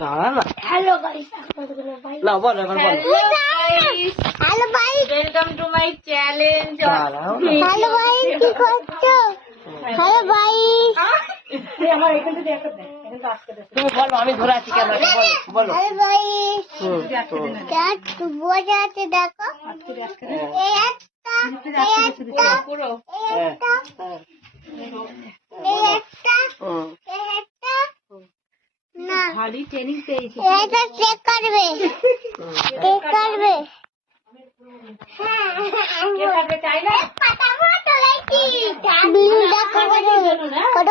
দাঁড়া না। Hello guys, না বল এবার বল। হ্যালো ভাই, ওয়েলকাম টু মাই চ্যালেঞ্জ। দাঁড়াও না। হ্যালো ভাই, কি করছো? হ্যালো ভাই, তুমি বলো, আমি ধরে আছি ক্যামেরা, বলো। হ্যালো ভাই, হুম, বোঝা আছে দেখো। এই একটা, এই একটা, পুরো এই একটা, এই একটা, এই একটা, না ভারী ট্রেনিং পেয়েছি। এটা চেক করবে, চেক করবে। কে থাকবে চাই না? পাতা বড় তোলাইছি। বিলু দেখো কত